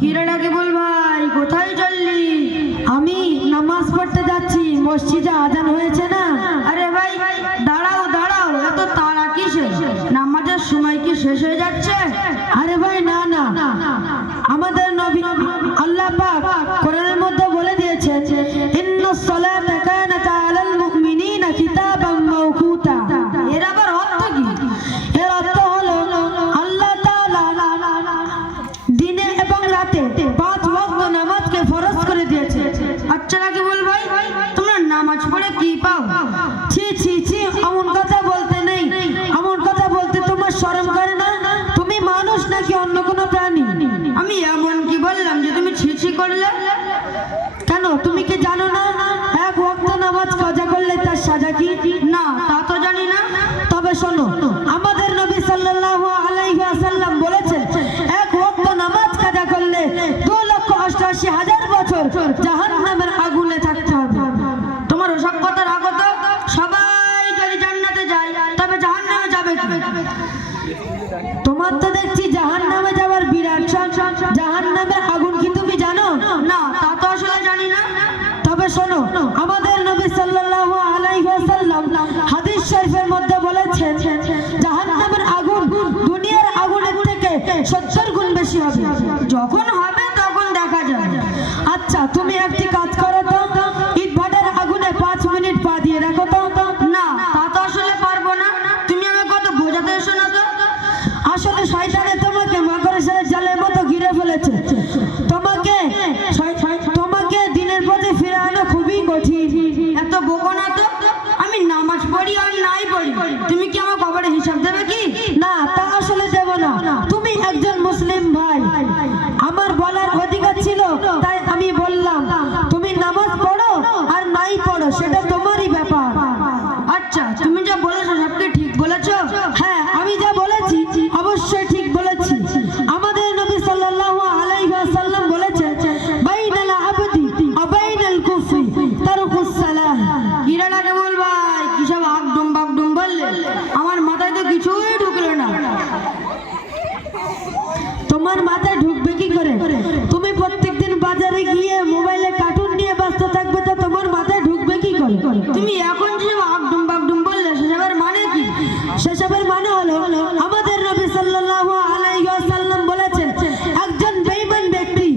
কিরে রাকিবুল ভাই, কোথায় চললি? আমি নামাজ পড়তে যাচ্ছি, মসজিদে আজান হয়েছে না। আরে ভাই দাঁড়াও দাঁড়াও, এত তাড়া কিসে? নামাজের সময় কি শেষ হয়ে যাচ্ছে? আরে ভাই না না, আমাদের নবী আল্লাহ পাক কোরআনের মধ্যে বলে দিয়েছে, ইন্নাস সালাতা কানাত আলাল মুমিনিনা কিতাবাম মাওকুতা। এর আবার অর্থ কি? এর অর্থ হলো আল্লাহ তাআলা দিনে এবং রাতে 5 ওয়াক্ত নামাজকে ফরজ করে দিয়েছে। আচ্ছা রাকিবুল ভাই, তোমরা নামাজ পড়ে কি পাও? ছি ছি ছি, এমন কথা বলতে নেই। এমন কথা বলতে তোমার শরম করে না? তুমি মানুষ নাকি অন্য কোনো প্রাণী? আমি এমন কি বললাম যে তুমি ছিছি করলে? কেন, তুমি কি জানো না এক ওয়াক্ত নামাজ কাজা করলে তার সাজা কি? না, তা তো জানি না। তবে শোনো, আমাদের নবী সাল্লাল্লাহু আলাইহি ওয়াসাল্লাম বলেছেন, এক ওয়াক্ত নামাজ কাজা করলে 2,88,000 বছর জাহান্নামের আগুনে থাকতে হবে। তোমার ওসব কথা রাখো তো। সবাই যদি জান্নাতে যায় তবে জাহান্নামে যাবে কি? তোমার তো দেখছি জাহান্নামে যাওয়ার বিরাট শখ। জাহান্নামের আগুন কি তুমি জানো? না, তা তো আসলে জানি না। তবে শোনো, আমাদের নবী সাল্লাল্লাহু আলাইহি ওয়াসাল্লাম হাদিস শরীফের মধ্যে বলেছেন, জাহান্নামের আগুন দুনিয়ার আগুনের থেকে 70 গুণ বেশি হবে। যখন হবে তখন দেখা যাবে। আচ্ছা, তুমি একটি কাজ করো তো, ইট ভাটার আগুনে 5 মিনিট পা দিয়ে রাখো তো। না, তা তো আসলে পারবো না। তুমি আমাকে কত বোঝাতে এসো না তো। আসলে শয়তানে তোমাকে মাকড়সার জালের মতো ঘিরে ফেলেছে। তোমাকে দিনের পথে ফিরে আনা খুবই কঠিন। এত বকো না তো। আমি নামাজ পড়ি আর নাই পড়ি, তুমি কি আমার কবরে হিসাব দেবে কি? না, তা আসলে দেব না। তুমি একজন মুসলিম ভাই, আমার বলার অধিকার ছিল, তাই আমি বললাম। তুমি নামাজ পড়ো আর নাই পড়ো, সেটা তোমারই ব্যাপার। আচ্ছা, তুমি যা বলেছো সব কি ঠিক বলেছো? হ্যাঁ, আমি যা বলেছি অবশ্যই ঠিক বলেছি। আমাদের নবী সাল্লাল্লাহু আলাইহি ওয়াসাল্লাম বলেছেন, বাইনাল আবদি ওয়া বাইনাল কুফরি তারকুস সালাহ। কিরা রাকিবুল ভাই, কি সব আকডুম বাকডুম বললে? আমার মাথায় তো কিছুই ঢুকলো না। তোমার মাথায় ঢুকবে কি করে? তুমি প্রত্যেকদিন বাজারে গিয়ে মোবাইলে কার্টুন নিয়ে ব্যস্ত থাকবে, তো তোমার মাথায় ঢুকবে কি করে? তুমি এখন যে আকডুম বাকডুম বললে সেসবের মানে কি? সেসবের মানে হলো, আমাদের নবী সাল্লাল্লাহু আলাইহি ওয়াসাল্লাম বলেছেন, একজন বেঈমান ব্যক্তি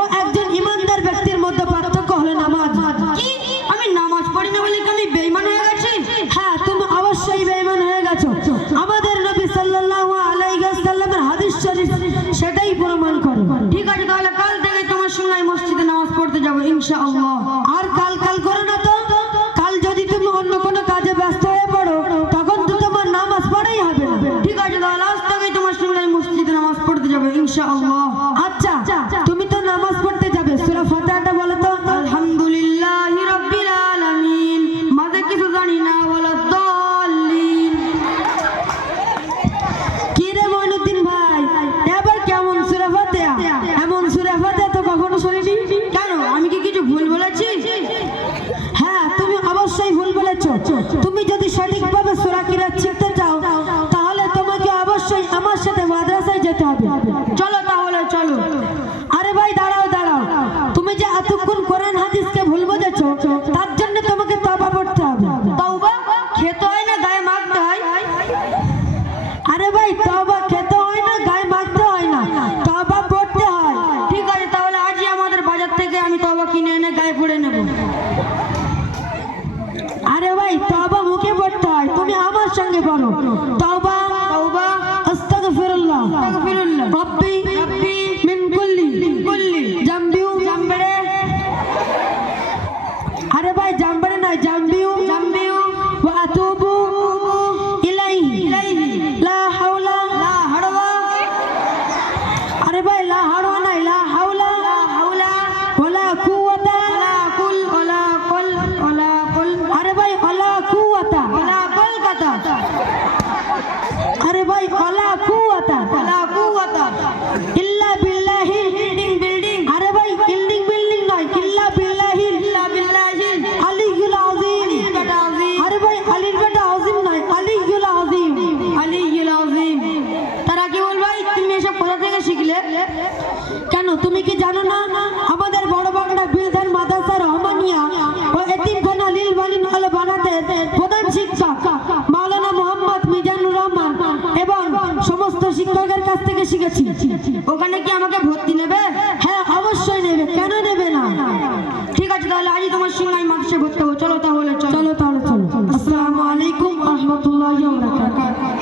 ও একজন ঈমানদার ব্যক্তির মধ্যে পার্থক্য হলো নামাজ। কি? আমি নামাজ পড়ি না বলে কি আমি বেঈমান হয়ে গেছি? হ্যাঁ, তুমি অবশ্যই বেঈমান হয়ে গেছো। আমাদের নবী সাল্লাল্লাহু আলাইহি ওয়াসাল্লামের হাদিস শরীফ সেটাই প্রমাণ করে। ঠিক আছে, তাহলে কাল থেকে তোমার সঙ্গে আমি মসজিদে নামাজ পড়তে যাবো ইনশাআল্লাহ। আর কাল করো না তো। কাল যদি তুমি অন্য কোনো কাজে ব্যস্ত হয়ে পড়ো, তখন তো তোমার নামাজ পড়াই হবে না। ঠিক আছে, তাহলে আজ থেকে তোমার সঙ্গে আমি মসজিদে নামাজ পড়তে যাবো ইনশাআল্লাহ। আচ্ছা, তুমি তো নামাজ পড়তে যাবে, সূরা ফাতিহাটা বলো তো। আলহামদুলিল্লাহি রাব্বিল আলামিন, মাঝে কিছু জানি না, ওয়ালা দাল্লিন। কি রে মঈনুদ্দিন ভাই, এবার কেমন সূরা ফাতিহা? এমন সূরা ফাতিহা তো কখনো শুনিনি। কেন, আমি কি কিছু ভুল বলেছি? হ্যাঁ, তুমি অবশ্যই ভুল বলেছো। তুমি যদি সঠিকভাবে সূরা কিরাত শিখতে চাও, তাহলে তোমাকে অবশ্যই আমার সাথে মাদ্রাসায় যেতে হবে। চলো তাহলে চলো। আরে ভাই দাঁড়াও দাঁড়াও, তুমি যে এতক্ষণ কোরআন হাদিসকে ভুল বুঝেছো, তার জন্য তোমাকে তওবা পড়তে হবে। তওবা খেতে হয় না গায়ে মাখতে হয়? আরে ভাই, তওবা খেতে হয় না, গায়ে মাখতে হয় না, তওবা পড়তে হয়। ঠিক আছে, তাহলে আজই আমাদের বাজার থেকে আমি তওবা কিনে এনে গায়ে পড়ে নেব। আরে ভাই, তওবা মুখে পড়তে হয়, তুমি আমার সঙ্গে পড়ো। তওবা তওবা আস্তাগফিরুল্লাহ আস্তাগফিরুল্লাহ রাব্বি রাব্বি মিন কুল্লি কুল্লি জামবিউ। জামবেরে আরে ভাই, জামবারে নাই, জামবিউ জামবিউ ওয়া আতুবু ইলাইহি ইলাইহি লা হাওলা। লা হাওলা আরে ভাই, লা হাওলা নাই, লা হাওলা লা হাওলা ওয়ালা কুওয়াতা। ওয়ালা কুল ওয়ালা কুল ওয়ালা কুল আরে ভাই, ওয়ালা কুওয়াতা। ওয়ালা কলকাতা আরে ভাই, ওয়ালা কুওয়াতা ওয়ালা কুওয়াতা ইল্লা বিল্লাহি। বিল্ডিং বিল্ডিং আরে ভাই, বিল্ডিং নয়, ইল্লা বিল্লাহি ইল্লা বিল্লাহি আলিয়ুল আযীম। বেটা আযীম। আরে ভাই, আলীর বেটা আযীম নয়, আলিয়ুল আযীম। আলিয়ুল আযীম। তারা কি বল ভাই, তুমি এসব কোথা থেকে শিখলে? কেন, তুমি কি মাওলানা মোহাম্মদ মিজানুর রহমান এবং সমস্ত শিক্ষকের কাছ থেকে শিখেছি। ওখানে কি আমাকে ভর্তি নেবে? হ্যাঁ, অবশ্যই নেবে, কেন নেবে না? ঠিক আছে, তাহলে আজই তোমার সঙ্গে আমি মাদ্রাসায় ভর্তি হবো। চলো তাহলে, চলো। চলো তাহলে, চলো। আসসালামু আলাইকুম ওয়া রাহমাতুল্লাহি ওয়া বারাকাতুহু।